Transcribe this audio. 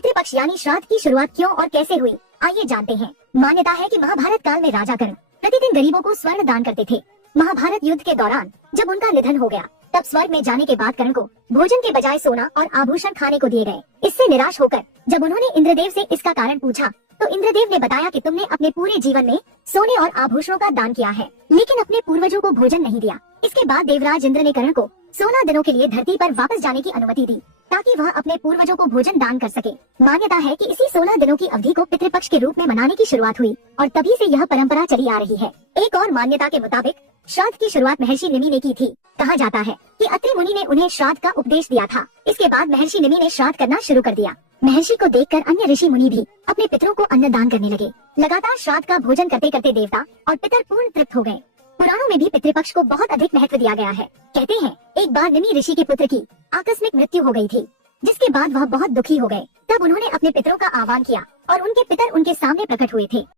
पितृपक्ष यानी श्राद्ध की शुरुआत क्यों और कैसे हुई, आइए जानते हैं। मान्यता है कि महाभारत काल में राजा कर्ण प्रतिदिन गरीबों को स्वर्ण दान करते थे। महाभारत युद्ध के दौरान जब उनका निधन हो गया तब स्वर्ग में जाने के बाद कर्ण को भोजन के बजाय सोना और आभूषण खाने को दिए गए। इससे निराश होकर जब उन्होंने इंद्रदेव से इसका कारण पूछा तो इंद्रदेव ने बताया कि तुमने अपने पूरे जीवन में सोने और आभूषणों का दान किया है, लेकिन अपने पूर्वजों को भोजन नहीं दिया। इसके बाद देवराज इंद्र ने कर्ण को 16 दिनों के लिए धरती पर वापस जाने की अनुमति दी ताकि वह अपने पूर्वजों को भोजन दान कर सके। मान्यता है कि इसी 16 दिनों की अवधि को पितृपक्ष के रूप में मनाने की शुरुआत हुई और तभी से यह परंपरा चली आ रही है। एक और मान्यता के मुताबिक श्राद्ध की शुरुआत महर्षि निमि ने की थी। कहा जाता है कि अत्रि मुनि ने उन्हें श्राद्ध का उपदेश दिया था। इसके बाद महर्षि निमि ने श्राद्ध करना शुरू कर दिया। महर्षि को देखकर अन्य ऋषि मुनि भी अपने पितरों को अन्न दान करने लगे। लगातार श्राद्ध का भोजन करते करते देवता और पितर पूर्ण तृप्त हो गए। पुराणों में भी पितृपक्ष को बहुत अधिक महत्व दिया गया है। कहते हैं एक बार निमि ऋषि के पुत्र की आकस्मिक मृत्यु हो गई थी, जिसके बाद वह बहुत दुखी हो गए। तब उन्होंने अपने पितरों का आह्वान किया और उनके पितर उनके सामने प्रकट हुए थे।